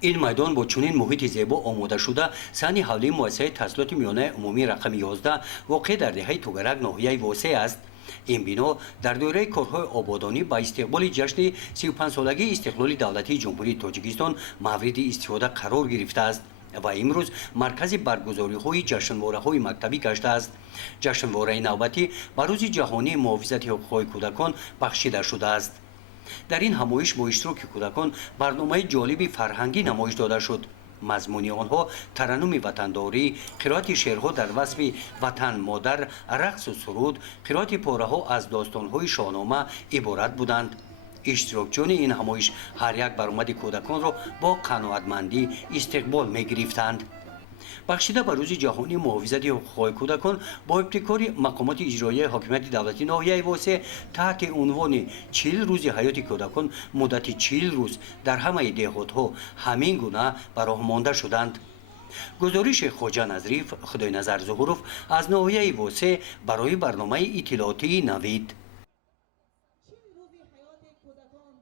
این میدان با چنین محیط زیبا آماده شده سانی حولی مؤسسه تحصیلات میانه عمومی رقم 11 واقع در دهه توگرک ناحیه واسه است. این بنا در دوره کارهای آبادانی با استقبال جشن 35 سالگی استقلال دولتی جمهوری تاجیکستان مورد استفاده قرار گرفته است و امروز مرکز برگزاری های جشنواره های مکتبی گشته است. جشنواره نوبتی به روز جهانی محافظت حقوق کودکان بخشیده شده است. در این همایش با اشتراک کودکان برنامه جالبی فرهنگی نمایش داده شد. مضمون آنها ترنم وطنداری، قرائت شعرها در وصف وطن مادر، رقص و سرود، قرائت پاره‌ها از داستان‌های شاهنامه عبارت بودند. اشتراکچیان این همایش هر یک برآمد کودکان را با قناعتمندی استقبال می‌گرفتند. بخشیده به روز جهانی محافظت حقوق کودکان با ابتکار مقامات اجرایی حاکمیت دولتی ناحیه واسه تحت عنوان 40 روز حیات کودکان مدت 40 روز در همه دهات‌ها همین گونه به راه مانده شدند. گزارش خواجه نظریف خدای نظر ظهوروف از ناحیه واسه برای برنامه اطلاعاتی نوید.